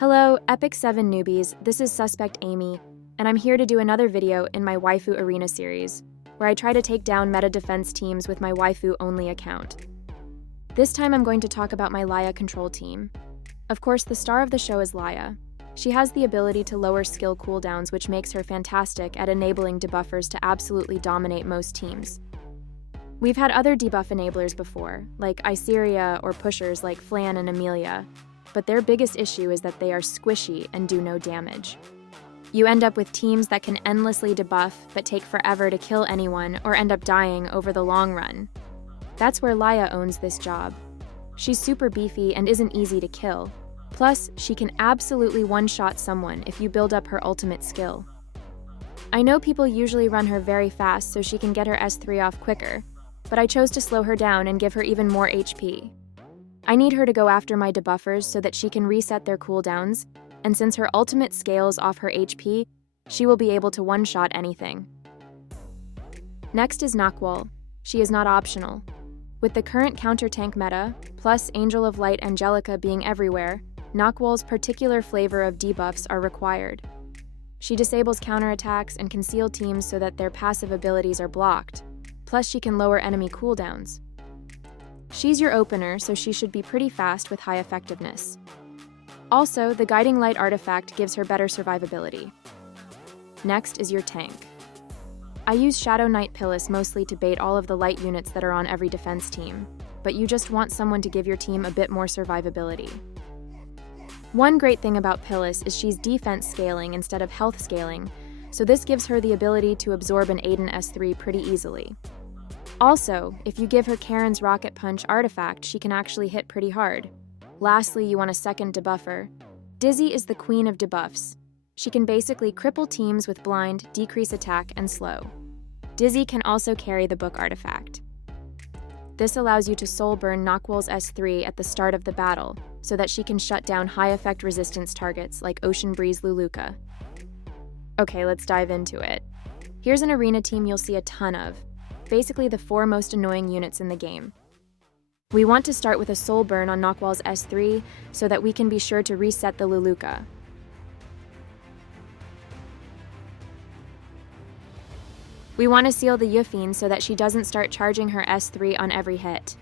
Hello, Epic 7 newbies, this is Suspect Amy, and I'm here to do another video in my Waifu Arena series, where I try to take down meta defense teams with my Waifu-only account. This time I'm going to talk about my Laia Control team. Of course, the star of the show is Laia. She has the ability to lower skill cooldowns, which makes her fantastic at enabling debuffers to absolutely dominate most teams. We've had other debuff enablers before, like Iseria or pushers like Flan and Amelia, but their biggest issue is that they are squishy and do no damage. You end up with teams that can endlessly debuff but take forever to kill anyone or end up dying over the long run. That's where Laia owns this job. She's super beefy and isn't easy to kill. Plus, she can absolutely one-shot someone if you build up her ultimate skill. I know people usually run her very fast so she can get her S3 off quicker, but I chose to slow her down and give her even more HP. I need her to go after my debuffers so that she can reset their cooldowns, and since her ultimate scales off her HP, she will be able to one-shot anything. Next is Nahkwol. She is not optional. With the current counter-tank meta, plus Angel of Light Angelica being everywhere, Nahkwol's particular flavor of debuffs are required. She disables counterattacks and can seal teams so that their passive abilities are blocked, plus she can lower enemy cooldowns. She's your opener, so she should be pretty fast with high effectiveness. Also, the Guiding Light artifact gives her better survivability. Next is your tank. I use Shadow Knight Pyllis mostly to bait all of the light units that are on every defense team, but you just want someone to give your team a bit more survivability. One great thing about Pyllis is she's defense scaling instead of health scaling, so this gives her the ability to absorb an Aiden S3 pretty easily. Also, if you give her Karen's Rocket Punch artifact, she can actually hit pretty hard. Lastly, you want a second debuffer. Dizzy is the queen of debuffs. She can basically cripple teams with blind, decrease attack, and slow. Dizzy can also carry the book artifact. This allows you to soul burn Nahkwol's S3 at the start of the battle, so that she can shut down high-effect resistance targets like Ocean Breeze Lidica. Okay, let's dive into it. Here's an arena team you'll see a ton of, basically the 4 most annoying units in the game. We want to start with a soul burn on Nahkwol's S3 so that we can be sure to reset the Lidica. We want to seal the Yufine so that she doesn't start charging her S3 on every hit.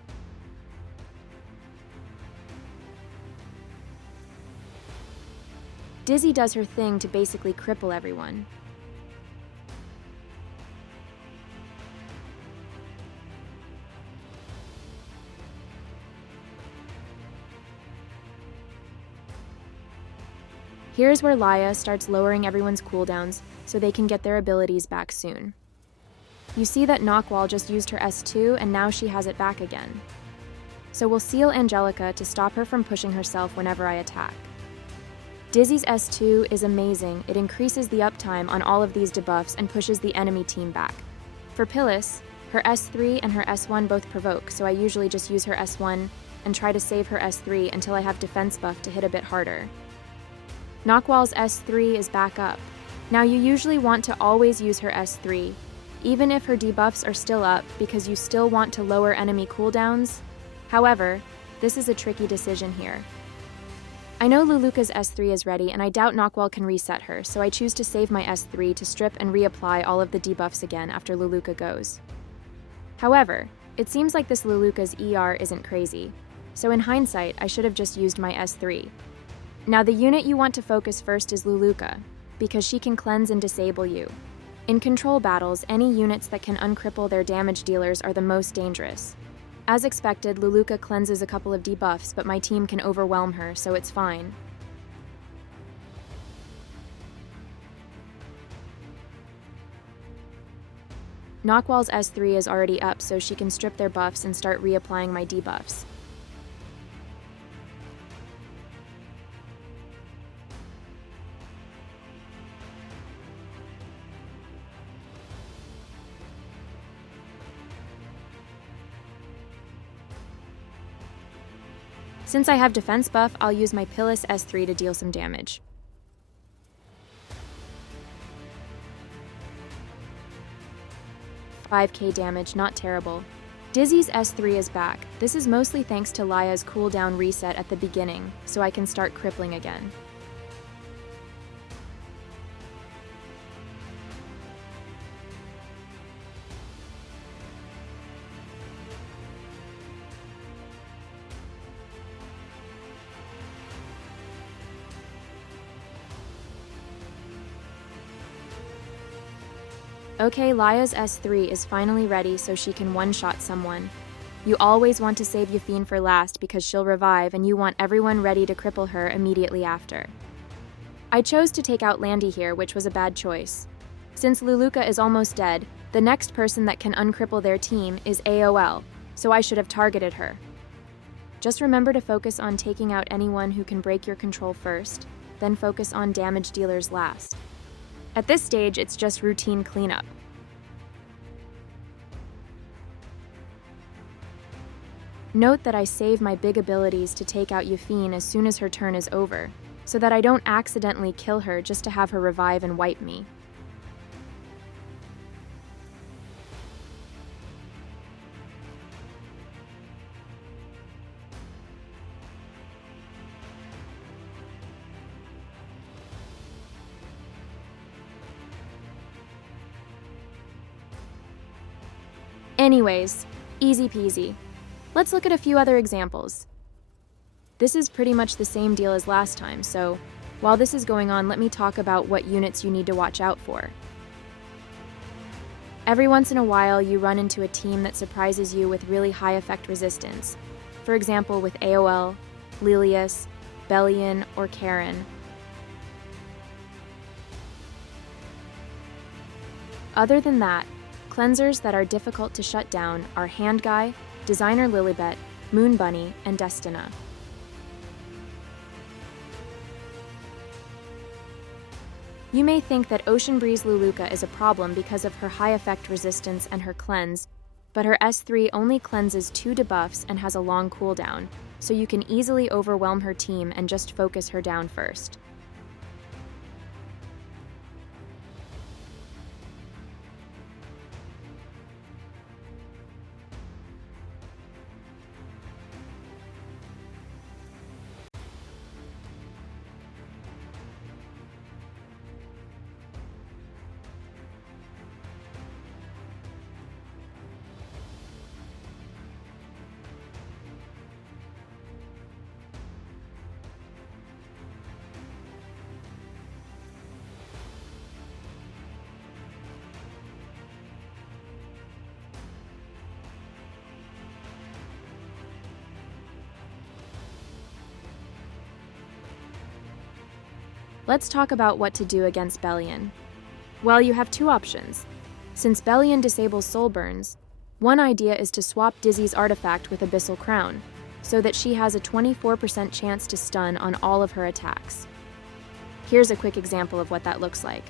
Dizzy does her thing to basically cripple everyone. Here's where Laia starts lowering everyone's cooldowns so they can get their abilities back soon. You see that Nahkwol just used her S2 and now she has it back again. So we'll seal Angelica to stop her from pushing herself whenever I attack. Dizzy's S2 is amazing. It increases the uptime on all of these debuffs and pushes the enemy team back. For Pyllis, her S3 and her S1 both provoke, so I usually just use her S1 and try to save her S3 until I have defense buff to hit a bit harder. Nahkwol's S3 is back up. Now you usually want to always use her S3, even if her debuffs are still up because you still want to lower enemy cooldowns. However, this is a tricky decision here. I know Lidica's S3 is ready and I doubt Nahkwol can reset her, so I choose to save my S3 to strip and reapply all of the debuffs again after Lidica goes. However, it seems like this Lidica's ER isn't crazy, so in hindsight I should have just used my S3. Now the unit you want to focus first is Lidica, because she can cleanse and disable you. In control battles, any units that can uncripple their damage dealers are the most dangerous. As expected, Lidica cleanses a couple of debuffs, but my team can overwhelm her, so it's fine. Nahkwol's S3 is already up, so she can strip their buffs and start reapplying my debuffs. Since I have defense buff, I'll use my Pyllis S3 to deal some damage. $5k damage, not terrible. Dizzy's S3 is back. This is mostly thanks to Laia's cooldown reset at the beginning, so I can start crippling again. Okay, Laia's S3 is finally ready so she can one-shot someone. You always want to save Yafine for last because she'll revive and you want everyone ready to cripple her immediately after. I chose to take out Landy here, which was a bad choice. Since Luluka is almost dead, the next person that can uncripple their team is AOL, so I should have targeted her. Just remember to focus on taking out anyone who can break your control first, then focus on damage dealers last. At this stage, it's just routine cleanup. Note that I save my big abilities to take out Yafine as soon as her turn is over, so that I don't accidentally kill her just to have her revive and wipe me. Anyways, easy peasy. Let's look at a few other examples. This is pretty much the same deal as last time, so while this is going on, let me talk about what units you need to watch out for. Every once in a while, you run into a team that surprises you with really high effect resistance. For example, with AOL, Lilius, Bellion, or Karen. Other than that, cleansers that are difficult to shut down are Hand Guy, Designer Lilibet, Moon Bunny, and Destina. You may think that Ocean Breeze Luluka is a problem because of her high effect resistance and her cleanse, but her S3 only cleanses 2 debuffs and has a long cooldown, so you can easily overwhelm her team and just focus her down first. Let's talk about what to do against Bellion. Well, you have 2 options. Since Bellion disables soul burns, one idea is to swap Dizzy's artifact with Abyssal Crown, so that she has a 24% chance to stun on all of her attacks. Here's a quick example of what that looks like.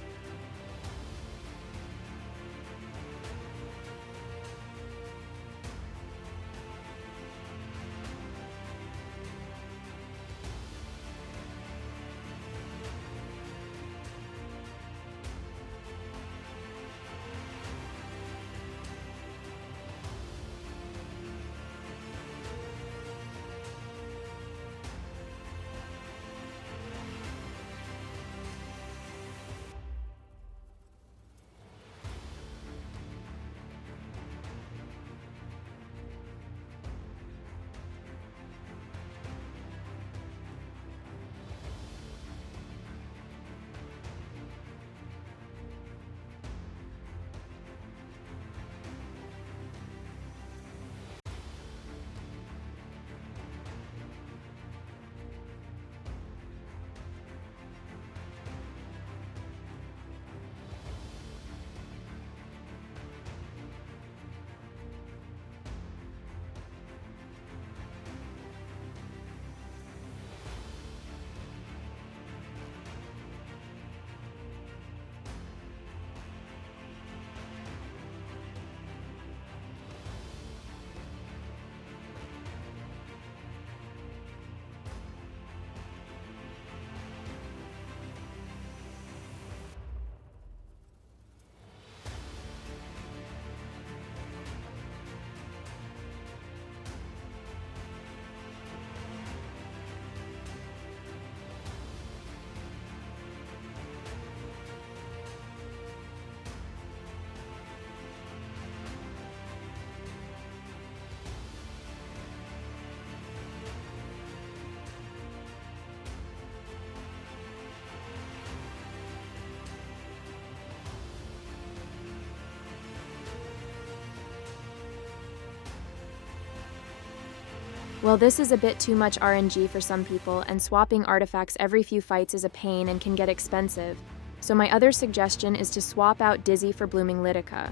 Well, this is a bit too much RNG for some people, and swapping artifacts every few fights is a pain and can get expensive. So my other suggestion is to swap out Dizzy for Blooming Lidica.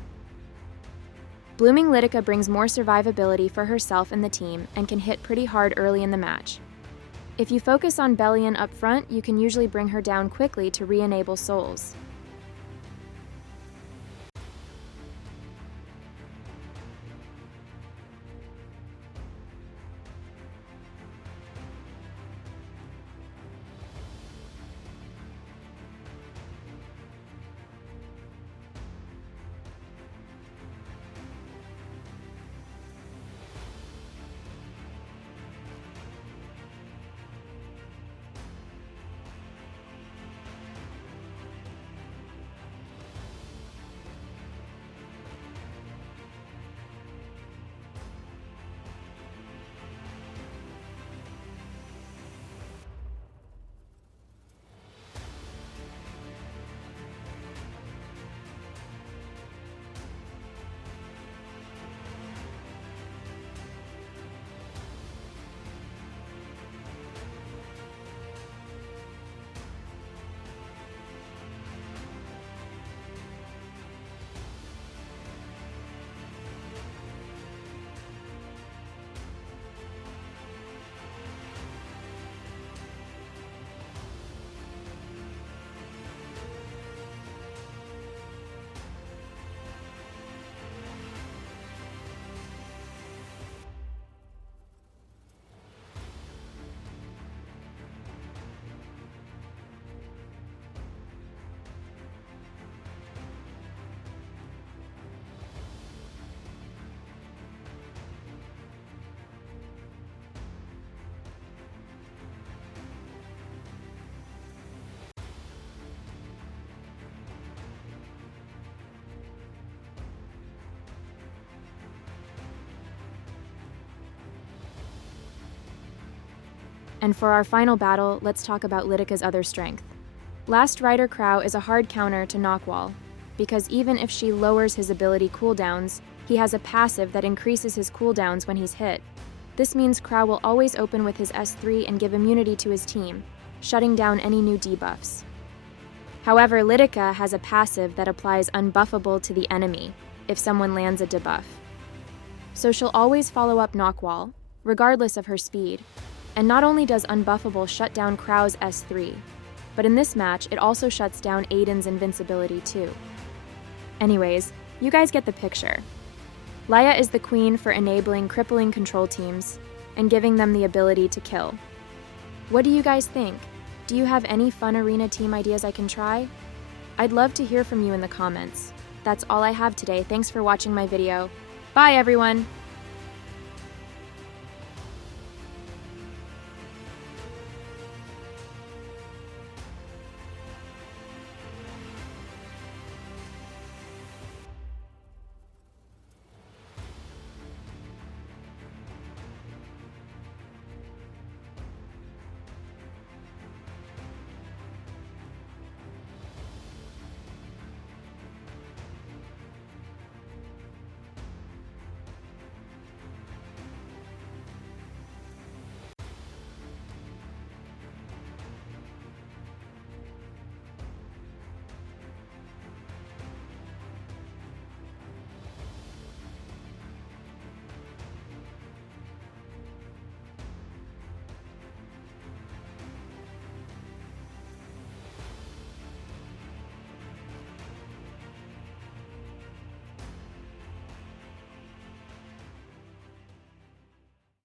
Blooming Lidica brings more survivability for herself and the team, and can hit pretty hard early in the match. If you focus on Bellion up front, you can usually bring her down quickly to re-enable souls. And for our final battle, let's talk about Lidica's other strength. Last Rider Crow is a hard counter to Nahkwol, because even if she lowers his ability cooldowns, he has a passive that increases his cooldowns when he's hit. This means Crow will always open with his S3 and give immunity to his team, shutting down any new debuffs. However, Lidica has a passive that applies unbuffable to the enemy if someone lands a debuff. So she'll always follow up Nahkwol, regardless of her speed. And not only does unbuffable shut down Crow's S3, but in this match it also shuts down Aiden's invincibility too. Anyways, you guys get the picture. Laia is the queen for enabling crippling control teams and giving them the ability to kill. What do you guys think? Do you have any fun arena team ideas I can try? I'd love to hear from you in the comments. That's all I have today. Thanks for watching my video. Bye everyone!